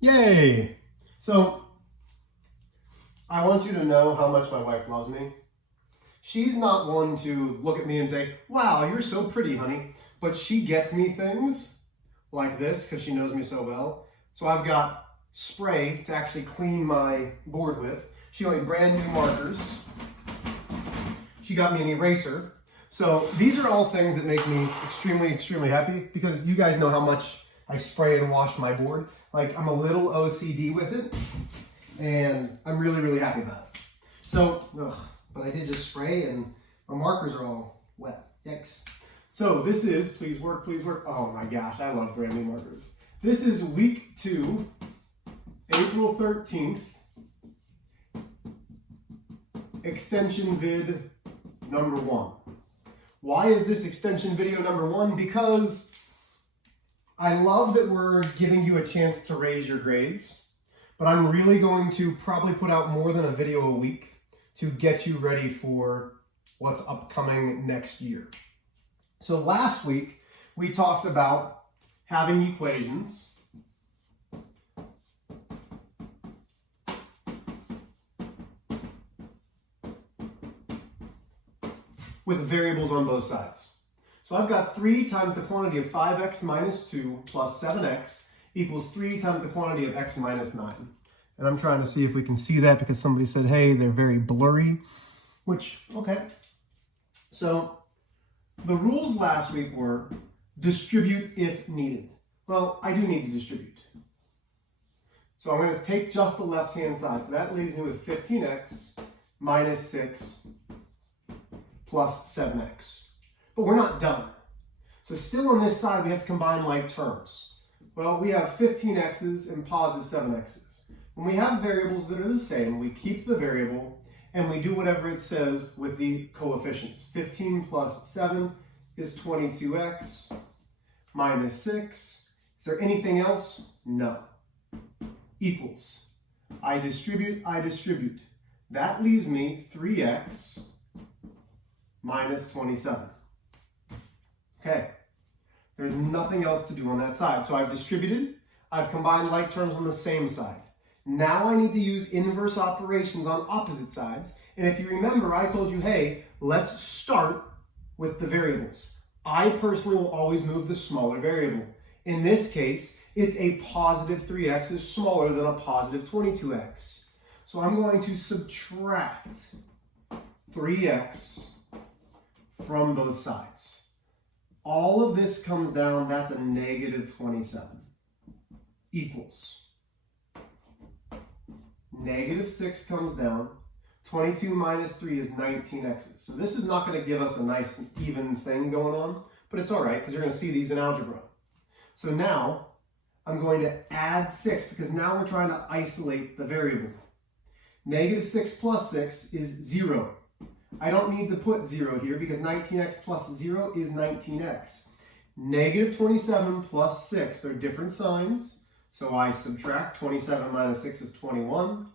Yay! So, I want you to know how much my wife loves me. She's not one to look at me and say, wow, you're so pretty, honey. But she gets me things like this because she knows me so well. So I've got spray to actually clean my board with. She got me brand new markers. She got me an eraser. So these are all things that make me extremely, extremely happy because you guys know how much I spray and wash my board. Like, I'm a little OCD with it, and I'm really, really happy about it. So, but I did just spray, and my markers are all wet. Yikes. So this is, please work, please work. Oh my gosh, I love brand new markers. This is week 2, April 13th, extension vid number 1. Why is this extension video number 1? Because I love that we're giving you a chance to raise your grades, but I'm really going to probably put out more than a video a week to get you ready for what's upcoming next year. So last week, we talked about having equations with variables on both sides. So I've got 3 times the quantity of 5x minus 2 plus 7x equals 3 times the quantity of x minus 9. And I'm trying to see if we can see that because somebody said, hey, they're very blurry, which, okay. So the rules last week were distribute if needed. Well, I do need to distribute. So I'm going to take just the left-hand side. So that leaves me with 15x minus 6 plus 7x. But we're not done. So still on this side, we have to combine like terms. Well, we have 15x's and positive 7x's. When we have variables that are the same, we keep the variable and we do whatever it says with the coefficients. 15 plus 7 is 22x minus 6. Is there anything else? No. Equals. I distribute, I distribute. That leaves me 3x minus 27. Okay, there's nothing else to do on that side. So I've distributed, I've combined like terms on the same side. Now I need to use inverse operations on opposite sides. And if you remember, I told you, hey, let's start with the variables. I personally will always move the smaller variable. In this case, it's a positive 3x is smaller than a positive 22x. So I'm going to subtract 3x from both sides. All of this comes down, that's a negative 27, equals. Negative 6 comes down, 22 minus 3 is 19x's. So this is not going to give us a nice even thing going on, but it's all right because you're going to see these in algebra. So now I'm going to add 6 because now we're trying to isolate the variable. Negative 6 plus 6 is 0. I don't need to put 0 here because 19x plus 0 is 19x. Negative 27 plus 6, they're different signs. So I subtract 27 minus 6 is 21.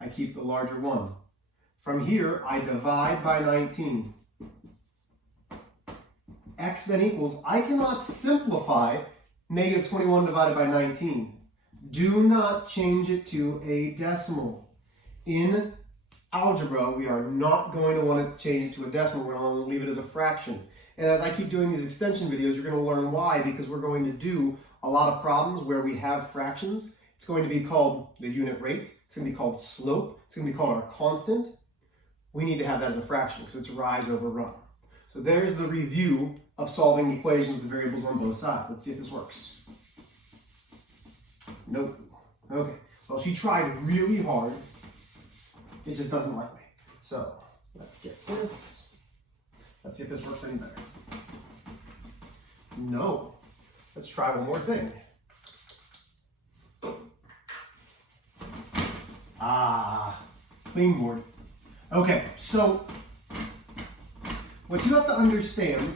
I keep the larger 1. From here, I divide by 19. X then equals, I cannot simplify negative 21 divided by 19. Do not change it to a decimal. In algebra, we are not going to want to change it to a decimal. We're going to leave it as a fraction. And as I keep doing these extension videos, you're going to learn why, because we're going to do a lot of problems where we have fractions. It's going to be called the unit rate. It's going to be called slope. It's going to be called our constant. We need to have that as a fraction because it's rise over run. So there's the review of solving equations with variables on both sides. Let's see if this works. Nope. Okay. Well, she tried really hard. It just doesn't like me. So let's get this. Let's see if this works any better. No. Let's try one more thing. Clean board. Okay, so what you have to understand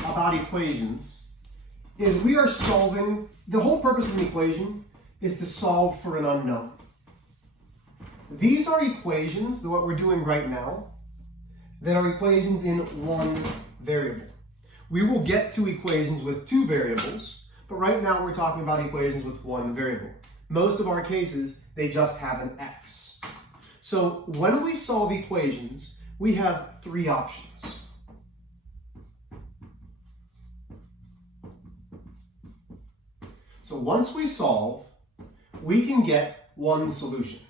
about equations is we are solving, the whole purpose of an equation is to solve for an unknown. These are equations, what we're doing right now, that are equations in one variable. We will get to equations with two variables, but but right now we're talking about equations with one variable. Most of our cases, they just have an x. So when we solve equations, we have three options. So once we solve, we can get one solution.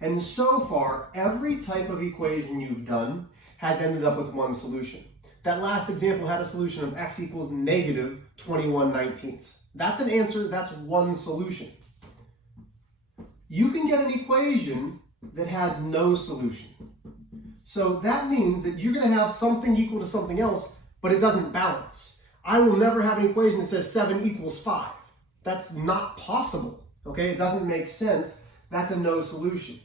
And so far, every type of equation you've done has ended up with one solution. That last example had a solution of x equals negative 21/19. That's an answer, that's one solution. You can get an equation that has no solution. So that means that you're going to have something equal to something else, but it doesn't balance. I will never have an equation that says 7 equals 5. That's not possible, okay? It doesn't make sense. That's a no solution.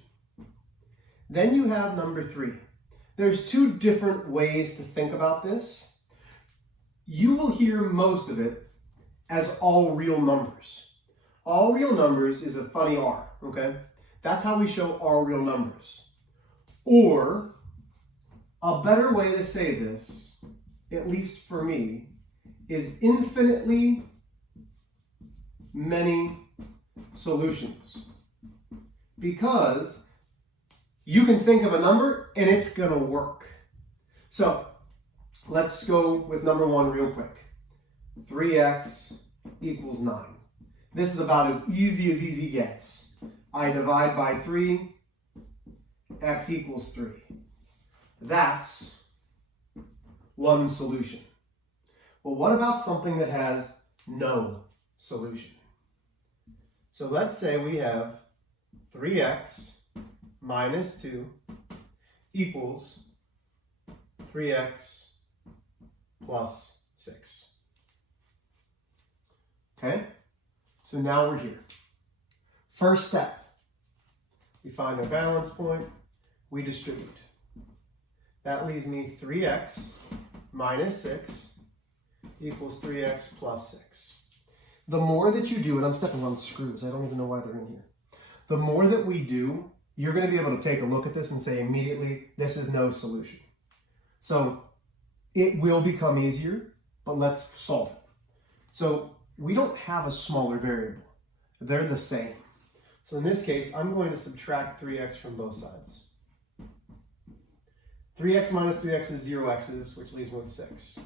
Then you have number 3. There's two different ways to think about this. You will hear most of it as all real numbers. All real numbers is a funny R, okay? That's how we show all real numbers. Or, a better way to say this, at least for me, is infinitely many solutions. Because you can think of a number and it's going to work. So, let's go with number 1 real quick. 3x equals 9. This is about as easy gets. I divide by 3, x equals 3. That's one solution. Well, what about something that has no solution? So let's say we have 3x minus 2 equals 3x plus 6. Okay? So now we're here. First step. We find our balance point, we distribute. That leaves me 3x minus 6 equals 3x plus 6. The more that you do, and I'm stepping on screws, I don't even know why they're in here. The more that we do, you're going to be able to take a look at this and say immediately, this is no solution. So it will become easier, but let's solve it. So we don't have a smaller variable. They're the same. So in this case, I'm going to subtract 3x from both sides. 3x minus 3x is 0x's, which leaves me with 6.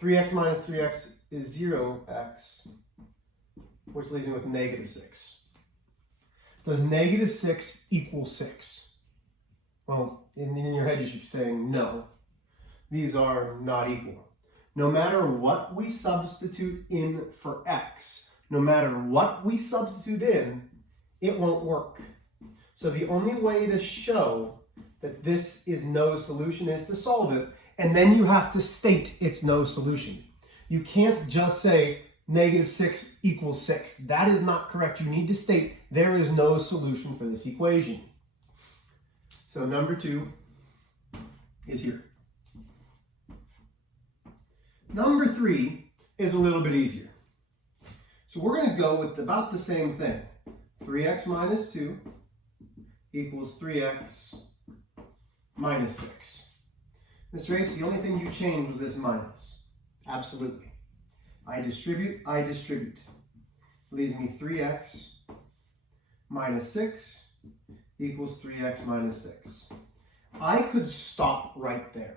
3x minus 3x is 0x, which leaves me with negative 6. Does negative 6 equal 6? Well, in your head you should be saying no. These are not equal. No matter what we substitute in for x, no matter what we substitute in, it won't work. So the only way to show that this is no solution is to solve it, and then you have to state it's no solution. You can't just say negative 6 equals 6. That is not correct. You need to state there is no solution for this equation. So number 2 is here. Number 3 is a little bit easier. So we're going to go with about the same thing. 3x minus 2 equals 3x minus 6. Mr. H, the only thing you changed was this minus. Absolutely. I distribute. Leaves me 3x minus 6 equals 3x minus 6. I could stop right there.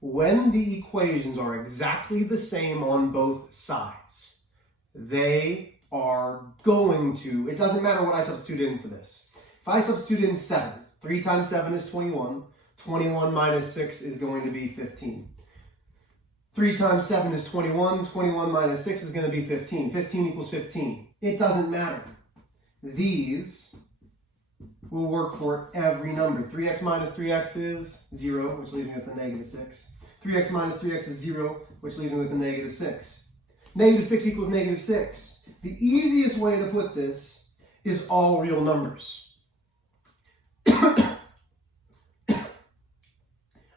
When the equations are exactly the same on both sides, they are going to, it doesn't matter what I substitute in for this. If I substitute in 7, 3 times 7 is 21. 21 minus 6 is going to be 15. 3 times 7 is 21. 21 minus 6 is going to be 15. 15 equals 15. It doesn't matter. These will work for every number. 3x minus 3x is 0, which leaves me with a negative 6. 3x minus 3x is 0, which leaves me with a negative 6. Negative 6 equals negative 6. The easiest way to put this is all real numbers.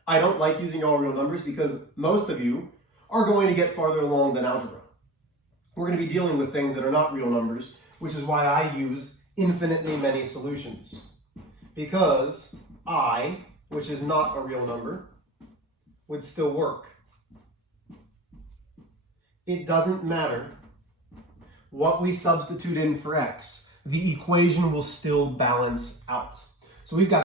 I don't like using all real numbers because most of you are going to get farther along than algebra. We're going to be dealing with things that are not real numbers, which is why I use infinitely many solutions. Because I, which is not a real number, would still work. It doesn't matter what we substitute in for x, the equation will still balance out. So we've got